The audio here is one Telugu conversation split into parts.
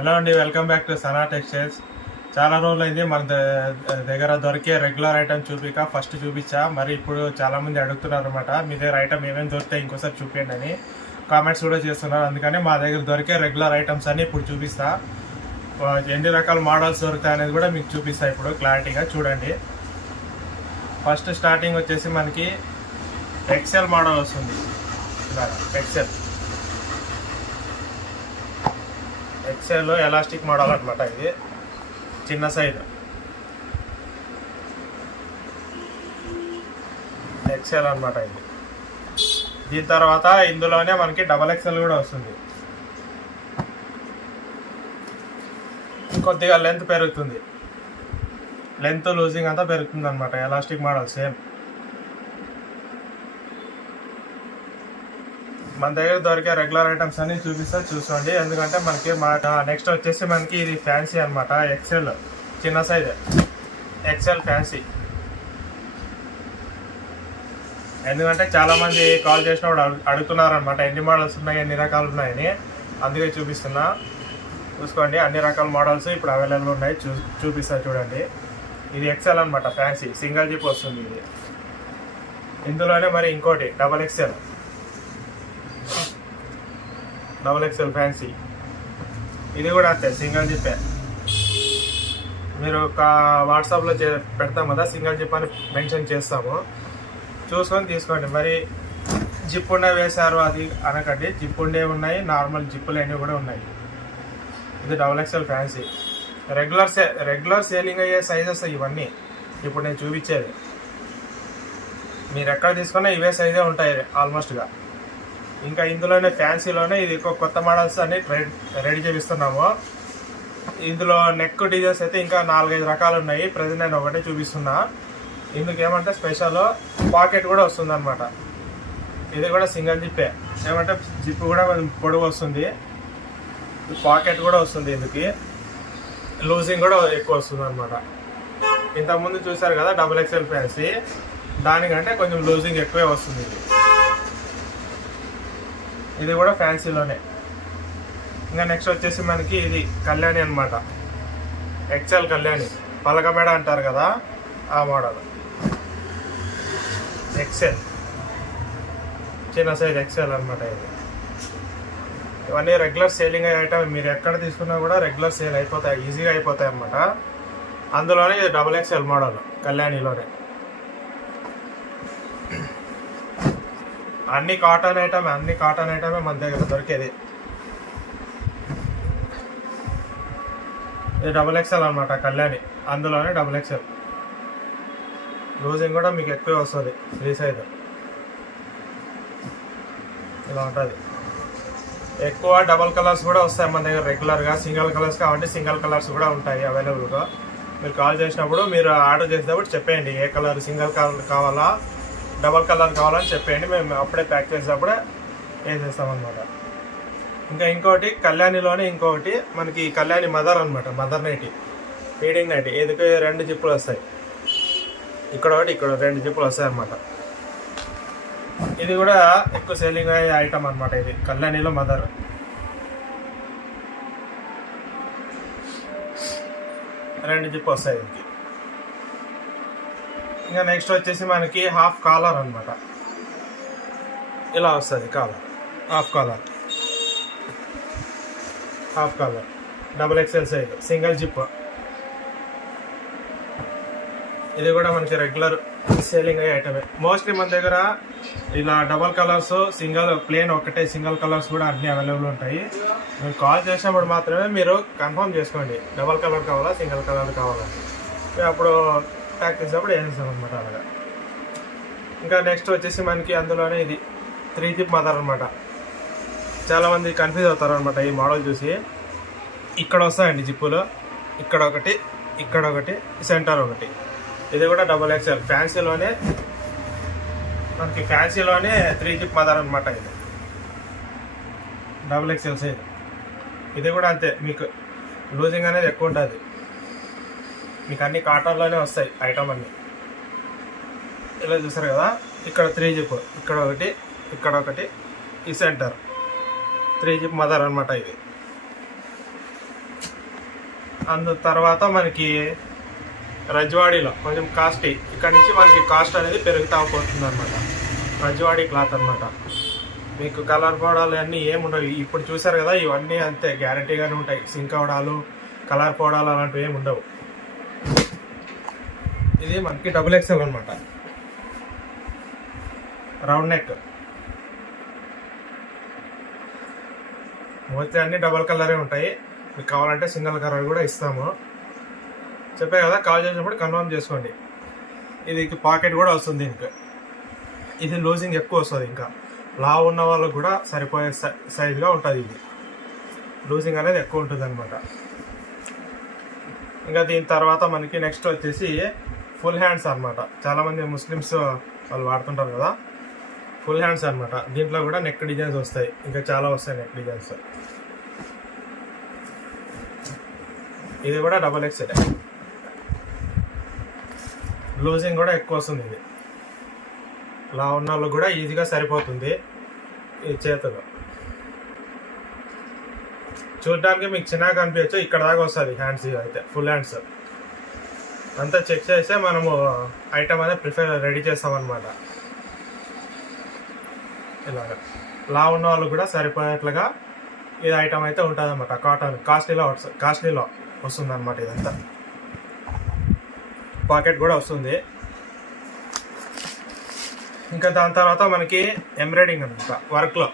హలో అండి, welcome back to Sana textiles. చాలా రోజులు అయింది మన దగ్గర దొరికే రెగ్యులర్ ఐటమ్ చూపిక ఫస్ట్ చూపించా. మరి ఇప్పుడు చాలామంది అడుగుతున్నారు అనమాట, మీ దగ్గర ఐటమ్ ఏమేమి దొరికితే ఇంకోసారి చూపించండి అని కామెంట్స్ కూడా చేస్తున్నారు. అందుకని మా దగ్గర దొరికే రెగ్యులర్ ఐటమ్స్ అన్ని ఇప్పుడు చూపిస్తా. ఎన్ని రకాల మోడల్స్ దొరుకుతాయి అనేది కూడా మీకు చూపిస్తా ఇప్పుడు క్లారిటీగా చూడండి. ఫస్ట్ స్టార్టింగ్ వచ్చేసి మనకి ఎక్సెల్ మోడల్ వస్తుంది. ఎక్సెల్ ఎలాస్టిక్ మోడల్ అనమాట. ఇది చిన్న సైజు ఎక్సెల్ అనమాట. ఇది దీని తర్వాత ఇందులోనే మనకి డబల్ ఎక్సెల్ కూడా వస్తుంది. కొద్దిగా లెంత్ పెరుగుతుంది, లెంత్ లూజింగ్ అంతా పెరుగుతుంది అనమాట. Elastic model same. మన దగ్గర దొరికే రెగ్యులర్ ఐటమ్స్ అన్ని చూపిస్తా, చూసుకోండి. ఎందుకంటే మనకి నెక్స్ట్ వచ్చేసి మనకి ఇది ఫ్యాన్సీ అనమాట. ఎక్సెల్ చిన్న సైజ్ ఎక్సెల్ ఫ్యాన్సీ. ఎందుకంటే చాలామంది కాల్ చేసినప్పుడు అడుగుతున్నారనమాట ఎన్ని మోడల్స్ ఉన్నాయి, ఎన్ని రకాలు ఉన్నాయని. అందుకే చూపిస్తున్నా, చూసుకోండి. అన్ని రకాల మోడల్స్ ఇప్పుడు అవైలబుల్ ఉన్నాయి, చూపిస్తా చూడండి. ఇది ఎక్సెల్ అనమాట, ఫ్యాన్సీ సింగిల్ జిప్ వస్తుంది ఇది. ఇందులోనే మరి ఇంకోటి డబల్ ఎక్సెల్ ఫ్యాన్సీ. ఇది కూడా అంతే, సింగిల్ జిప్పే. మీరు ఒక వాట్సాప్లో పెడతాం కదా, సింగిల్ జిప్ అని మెన్షన్ చేస్తాము, చూసుకొని తీసుకోండి. మరి జిప్ ఉండే వేశారు అది అనకండి, జిప్ ఉండే ఉన్నాయి, నార్మల్ జిప్పులు అన్నీ కూడా ఉన్నాయి. ఇది double XL fancy. Regular selling అయ్యే సైజెస్ ఇవన్నీ ఇప్పుడు నేను చూపించేది. మీరు ఎక్కడ తీసుకున్నా ఇవే సైజే ఉంటాయి ఆల్మోస్ట్గా. ఇంకా ఇందులోనే ఫ్యాన్సీలోనే ఇది కొత్త మోడల్స్ అన్ని రెడీ చేపిస్తున్నాము. ఇందులో నెక్ డిజైన్స్ అయితే ఇంకా 4-5 రకాలు ఉన్నాయి. ప్రజెంట్ నేను ఒకటే చూపిస్తున్నా. ఇందుకు ఏమంటే స్పెషల్ పాకెట్ కూడా వస్తుంది అనమాట. ఇది కూడా సింగిల్ జిప్పే. ఏమంటే జిప్ కూడా పొడవు వస్తుంది, పాకెట్ కూడా వస్తుంది. ఇందుకు లూజింగ్ కూడా ఎక్కువ వస్తుంది అనమాట. ఇంతకుముందు చూసారు కదా డబుల్ ఎక్సెల్ ఫ్యాన్సీ, దానికంటే కొంచెం లూజింగ్ ఎక్కువే వస్తుంది. ఇది కూడా ఫ్యాన్సీలోనే. ఇంకా నెక్స్ట్ వచ్చేసి మనకి ఇది కళ్యాణి అనమాట. ఎక్సెల్ కళ్యాణి, పలకమేడ అంటారు కదా ఆ మోడల్. ఎక్సెల్ చిన్న సైజ్ ఎక్సెల్ అనమాట. ఇది ఇవన్నీ రెగ్యులర్ సేలింగ్ ఐటమ్. మీరు ఎక్కడ తీసుకున్నా కూడా రెగ్యులర్ సేల్ అయిపోతాయి, ఈజీగా అయిపోతాయి అనమాట. అందులోనే ఇది డబుల్ ఎక్సెల్ మోడల్ కళ్యాణిలోనే. అన్ని కాటన్ ఐటమే మన దగ్గర దొరికేది. ఇది డబుల్ ఎక్సెల్ అనమాట కళ్యాణి, అందులోనే డబుల్ ఎక్సెల్. లూజింగ్ కూడా మీకు ఎక్కువ వస్తుంది, ఫ్రీ సైజ్ ఇలా ఉంటుంది. ఎక్కువ డబల్ కలర్స్ కూడా వస్తాయి మన దగ్గర రెగ్యులర్గా. సింగిల్ కలర్స్ కాబట్టి సింగిల్ కలర్స్ కూడా ఉంటాయి అవైలబుల్గా. మీరు కాల్ చేసినప్పుడు, మీరు ఆర్డర్ చేసేటప్పుడు చెప్పేయండి ఏ కలర్, సింగిల్ కలర్ కావాలా డబల్ కలర్ కావాలని చెప్పేయండి. మేము అప్పుడే ప్యాక్ చేసేటప్పుడే వేసేస్తామన్నమాట. ఇంకా ఇంకోటి కళ్యాణిలోనే ఇంకొకటి మనకి కళ్యాణి మదర్ అనమాట. Mother nighty, feeding nighty. ఎదుకు 2 జిప్పులు వస్తాయి, ఇక్కడ ఒకటి, ఇక్కడ 2 జిప్పులు వస్తాయి అనమాట. ఇది కూడా ఎక్కువ సేలింగ్ అయ్యే ఐటమ్ అనమాట. ఇది కళ్యాణిలో మదర్. రెండు జిప్ వస్తాయి దీనికి. ఇంకా నెక్స్ట్ వచ్చేసి మనకి హాఫ్ కాలర్ అనమాట. ఇలా వస్తుంది collar, half collar double XL size single zip. ఇది కూడా మనకి రెగ్యులర్ సేలింగ్ అయ్యే ఐటమే. మోస్ట్లీ మన దగ్గర ఇలా డబల్ కలర్స్, సింగిల్ ప్లేన్ ఒకటే సింగిల్ కలర్స్ కూడా అన్ని అవైలబుల్ ఉంటాయి. మీరు కాల్ చేసినప్పుడు మాత్రమే మీరు కన్ఫర్మ్ చేసుకోండి డబల్ కలర్ కావాలా, సింగిల్ కలర్ కావాలా. అప్పుడు ప్యాక్ చేసేటప్పుడు వేసేస్తాం అనమాట అలాగా. ఇంకా నెక్స్ట్ వచ్చేసి మనకి అందులోనే ఇది 3 జిప్ మదర్ అనమాట. చాలామంది కన్ఫ్యూజ్ అవుతారు అనమాట ఈ మోడల్ చూసి. ఇక్కడ వస్తాయండి జిప్పులు, ఇక్కడ ఒకటి, ఇక్కడ ఒకటి, సెంటర్ ఒకటి. ఇది కూడా డబల్ ఎక్సెల్ ఫ్యాన్సీలోనే. మనకి ఫ్యాన్సీలోనే 3 జిప్ మదర్ అనమాట. ఇది డబల్ ఎక్సెల్ సైజ్. ఇది కూడా అంతే, మీకు లూజింగ్ అనేది ఎక్కువ ఉంటుంది. మీకు అన్ని కాటన్లోనే వస్తాయి ఐటమ్ అన్నీ. ఇలా చూసారు కదా, ఇక్కడ 3 జిప్, ఇక్కడ ఒకటి, ఇక్కడ ఒకటి, ఈ సెంటర్ 3 జిప్ మదర్ అనమాట. ఇది అందు తర్వాత మనకి రజ్వాడీలో కొంచెం కాస్ట్లీ, ఇక్కడ నుంచి మనకి కాస్ట్ అనేది పెరుగుతూ పోతుంది అనమాట. రజ్వాడీ క్లాత్ అనమాట. మీకు కలర్ పౌడాలు అన్నీ ఏముండవు. ఇప్పుడు చూసారు కదా, ఇవన్నీ అంతే గ్యారంటీగానే ఉంటాయి. సింక్ అవడాలు, కలర్ పౌడాలు అలాంటివి ఏమి ఉండవు. ఇది మనకి XXL అనమాట. రౌండ్ నెక్, మోస్ట్లీ అన్ని డబల్ కలరే ఉంటాయి. మీకు కావాలంటే సింగిల్ కలర్ కూడా ఇస్తాము. చెప్పే కదా, కాల్ చేసినప్పుడు కన్ఫర్మ్ చేసుకోండి. ఇది పాకెట్ కూడా వస్తుంది. ఇంకా ఇది లూజింగ్ ఎక్కువ వస్తుంది. ఇంకా లావు ఉన్న వాళ్ళకు కూడా సరిపోయే సైజుగా ఉంటుంది. ఇది లూజింగ్ అనేది ఎక్కువ ఉంటుంది అనమాట. ఇంకా దీని తర్వాత మనకి నెక్స్ట్ వచ్చేసి ఫుల్ హ్యాండ్స్ అనమాట. చాలామంది ముస్లిమ్స్ వాళ్ళు వాడుతుంటారు కదా, ఫుల్ హ్యాండ్స్ అనమాట. దీంట్లో కూడా నెక్ డిజైన్స్ వస్తాయి, ఇంకా చాలా వస్తాయి నెక్ డిజైన్స్. ఇది కూడా XXL. లూజింగ్ కూడా ఎక్కువ వస్తుంది. ఇది లా ఉన్న వాళ్ళు కూడా ఈజీగా సరిపోతుంది. ఈ చేతులు చూడడానికి మీకు చిన్నగా కనిపించచ్చు, ఇక్కడ దాకా వస్తుంది హ్యాండ్స్. అయితే ఫుల్ హ్యాండ్స్ అంతా చెక్ చేస్తే మనము ఐటమ్ అనేది రెడీ చేస్తామన్నమాట. ఇలాగా లా ఉన్న వాళ్ళు కూడా సరిపోయేట్లుగా ఇది ఐటమ్ అయితే ఉంటుంది అనమాట. కాటన్ కాస్ట్లీలో వస్తుంది అనమాట. ఇదంతా పాకెట్ కూడా వస్తుంది. ఇంకా దాని తర్వాత మనకి ఎంబ్రాయిడింగ్ అనమాట. వర్క్లో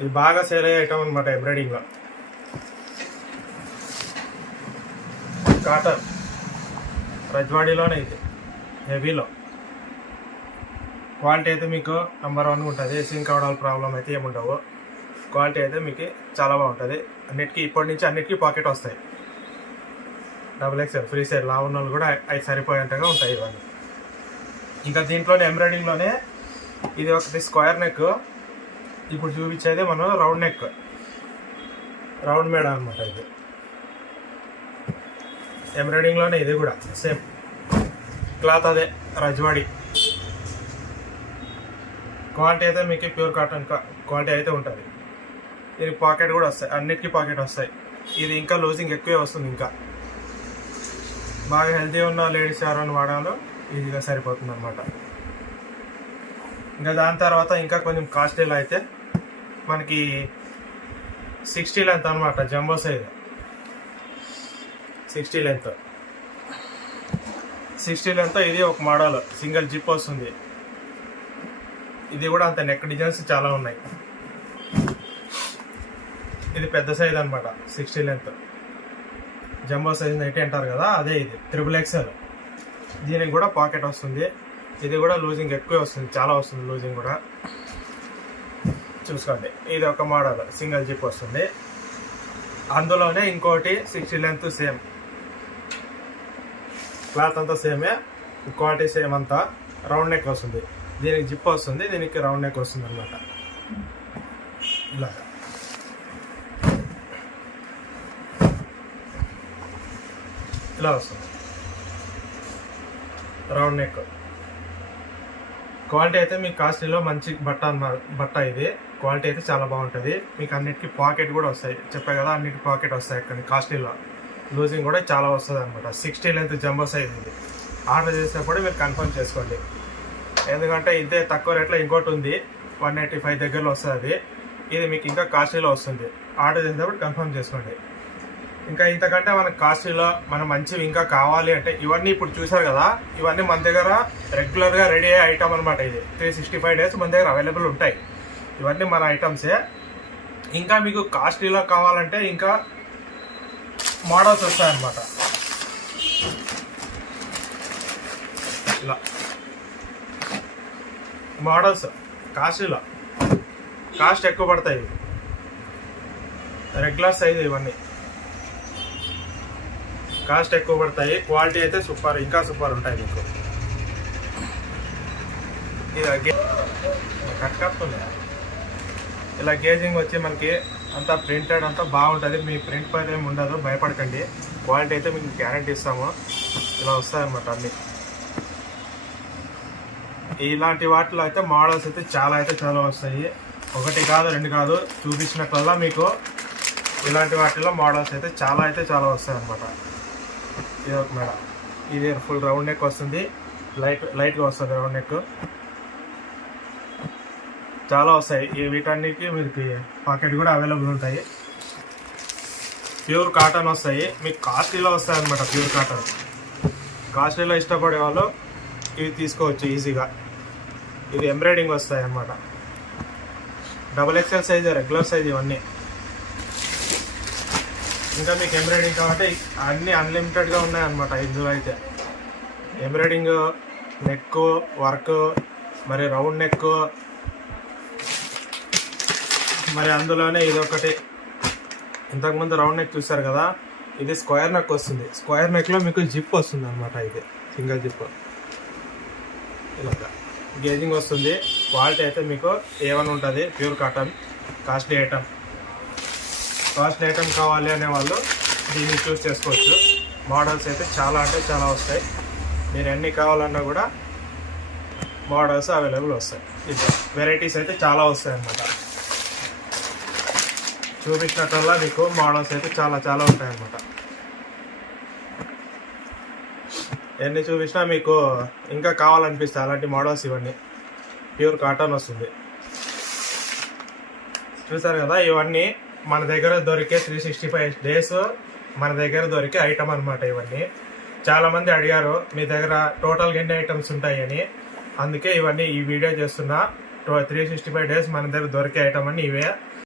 ఇది బాగా సేల్ అయ్యే ఐటమ్ అనమాట. ఎంబ్రాయిడింగ్లో కాటన్ రజ్వాడీలోనే, ఇది హెవీలో. క్వాలిటీ అయితే మీకు నెంబర్ 1 ఉంటుంది. సింక్ అవడాల ప్రాబ్లం అయితే ఏముండవు. క్వాలిటీ అయితే మీకు చాలా బాగుంటుంది. అన్నిటికీ ఇప్పటి నుంచి అన్నిటికీ పాకెట్ వస్తాయి. XXL ఫ్రీ సైజ్ లా ఉన్న వాళ్ళు కూడా అవి సరిపోయేంతగా ఉంటాయి ఇవన్నీ. ఇంకా దీంట్లోనే ఎంబ్రాయిడింగ్లోనే ఇది ఒకటి స్క్వేర్ నెక్. ఇప్పుడు చూపించేది మనం రౌండ్ నెక్, రౌండ్ మేడ అనమాట. ఇది ఎంబ్రాయిడింగ్లోనే ఇది కూడా సేమ్ క్లాత్, అదే రజ్వాడీ. క్వాలిటీ అయితే మీకు ప్యూర్ కాటన్ క్వాలిటీ అయితే ఉంటుంది. దీనికి పాకెట్ కూడా వస్తాయి, అన్నిటికీ పాకెట్ వస్తాయి. ఇది ఇంకా లూజింగ్ ఎక్కువే వస్తుంది. ఇంకా బాగా హెల్తీ ఉన్న లేడీస్ ఎవరైనా వాడాలో ఈజీగా సరిపోతుంది అనమాట. ఇంకా దాని తర్వాత ఇంకా కొంచెం కాస్ట్లీలో అయితే మనకి 60 లెంత్ అనమాట. Jumbo size 60 length. ఇది ఒక మోడల్ సింగిల్ జిప్ వస్తుంది. ఇది కూడా అంత నెక్ డిజైన్స్ చాలా ఉన్నాయి. ఇది పెద్ద సైజ్ అనమాట. 60 లెంత్ జంబో సైజ్ నైటీ అంటారు కదా, అదే ఇది XXL. దీనికి కూడా పాకెట్ వస్తుంది. ఇది కూడా లూజింగ్ ఎక్కువే వస్తుంది, చాలా వస్తుంది లూజింగ్ కూడా. చూసుకోండి, ఇది ఒక మోడల్ సింగిల్ జిప్ వస్తుంది. అందులోనే ఇంకోటి 60 లెంత్ సేమ్ క్లాత్ అంతా సేమే, క్వాలిటీ సేమ్ అంతా. రౌండ్ నెక్ వస్తుంది. దీనికి జిప్ వస్తుంది, దీనికి రౌండ్ నెక్ వస్తుంది అనమాట. ఇలాగా ఇలా వస్తుంది రౌండ్ నెక్. క్వాలిటీ అయితే మీకు కాస్ట్లీలో మంచి బట్ట ఇది. క్వాలిటీ అయితే చాలా బాగుంటుంది. మీకు అన్నిటికీ పాకెట్ కూడా వస్తాయి. చెప్పా కదా, అన్నిటికీ పాకెట్ వస్తాయి. అక్కడ కాస్ట్లీలో లూజింగ్ కూడా చాలా వస్తుంది అనమాట. 60 లెంత్ జంబో సైజ్ ఇది. ఆర్డర్ చేసినప్పుడు మీరు కన్ఫర్మ్ చేసుకోండి. ఎందుకంటే ఇదే తక్కువ రేట్లో ఇంకోటి ఉంది, 185 దగ్గరలో వస్తుంది. ఇది మీకు ఇంకా కాస్ట్లీలో వస్తుంది. ఆర్డర్ చేసినప్పుడు కన్ఫర్మ్ చేసుకోండి. ఇంకా ఇంతకంటే మనకు కాస్ట్లీలో మనం మంచివి ఇంకా కావాలి అంటే ఇవన్నీ ఇప్పుడు చూసారు కదా, ఇవన్నీ మన దగ్గర రెగ్యులర్గా రెడీ అయ్యే ఐటమ్ అనమాట. ఇది 365 డేస్ మన దగ్గర అవైలబుల్ ఉంటాయి. ఇవన్నీ మన ఐటమ్సే. ఇంకా మీకు కాస్ట్లీలో కావాలంటే ఇంకా మోడల్స్ వస్తాయన్నమాట. ఇలా మోడల్స్ కాస్ట్లీలో కాస్ట్ ఎక్కువ పడతాయి. రెగ్యులర్ సైజ్ ఇవన్నీ కాస్ట్ ఎక్కువ పడతాయి. క్వాలిటీ అయితే సూపర్, ఇంకా సూపర్ ఉంటాయి మీకు. ఇలా గేజింగ్ వచ్చి మనకి అంతా ప్రింటెడ్ అంతా బాగుంటుంది. మీ ప్రింట్ పైన ఏమి ఉండదు, భయపడకండి. క్వాలిటీ అయితే మీకు గ్యారంటీ ఇస్తాము. ఇలా వస్తాయన్నమాట అన్నీ. ఇలాంటి వాటిలో అయితే మోడల్స్ అయితే చాలా వస్తాయి. ఒకటి కాదు, రెండు కాదు, చూపించినట్లల్లా మీకు ఇలాంటి వాటిలో మోడల్స్ అయితే చాలా వస్తాయి అన్నమాట. ఇది ఒక మేడ, ఇది ఫుల్ రౌండ్ నెక్ వస్తుంది, లైట్గా వస్తుంది రౌండ్ నెక్. చాలా వస్తాయి వీటన్నిటికీ మీకు పాకెట్ కూడా అవైలబుల్ ఉంటాయి. ప్యూర్ కాటన్ వస్తాయి, మీకు కాస్ట్లీలో వస్తాయి అన్నమాట. ప్యూర్ కాటన్ కాస్ట్లీలో ఇష్టపడే వాళ్ళు ఇవి తీసుకోవచ్చు ఈజీగా. ఇది ఎంబ్రాయిడింగ్ వస్తాయి అన్నమాట. XXL సైజ్, రెగ్యులర్ సైజ్ ఇవన్నీ. ఇంకా మీకు ఎంబ్రాయిడింగ్ కాబట్టి అన్నీ అన్లిమిటెడ్గా ఉన్నాయన్నమాట ఇందులో అయితే. ఎంబ్రాయిడింగ్, నెక్ వర్క్, మరి రౌండ్ నెక్, మరి అందులోనే ఇదొకటి. ఇంతకుముందు రౌండ్ నెక్ చూసారు కదా, ఇది స్క్వేర్ నెక్ వస్తుంది. స్క్వేర్ నెక్లో మీకు జిప్ వస్తుంది అనమాట. ఇది సింగిల్ జిప్, ఇలాగా గేజింగ్ వస్తుంది. క్వాలిటీ అయితే మీకు A1 ఉంటుంది, ప్యూర్ కాటన్. కాస్ట్లీ ఐటమ్ కావాలి అనే వాళ్ళు దీన్ని చూస్ చేసుకోవచ్చు. మోడల్స్ అయితే చాలా వస్తాయి. మీరు ఎన్ని కావాలన్నా కూడా మోడల్స్ అవైలబుల్ వస్తాయి. ఇది వెరైటీస్ అయితే చాలా వస్తాయి అన్నమాట. చూపించినట్ల మీకు మోడల్స్ అయితే చాలా ఉంటాయి అన్నమాట. ఎన్ని చూపించినా మీకు ఇంకా కావాలనిపిస్తాయి అలాంటి మోడల్స్. ఇవన్నీ ప్యూర్ కాటన్ వస్తుంది. చూసారు కదా, ఇవన్నీ మన దగ్గర దొరికే 365 days మన దగ్గర దొరికే ఐటమ్ అనమాట. ఇవన్నీ చాలామంది అడిగారు మీ దగ్గర టోటల్గా ఎన్ని ఐటమ్స్ ఉంటాయని. అందుకే ఇవన్నీ ఈ వీడియో చేస్తున్నా. 365 days మన దగ్గర దొరికే ఐటమ్ అని ఇవే.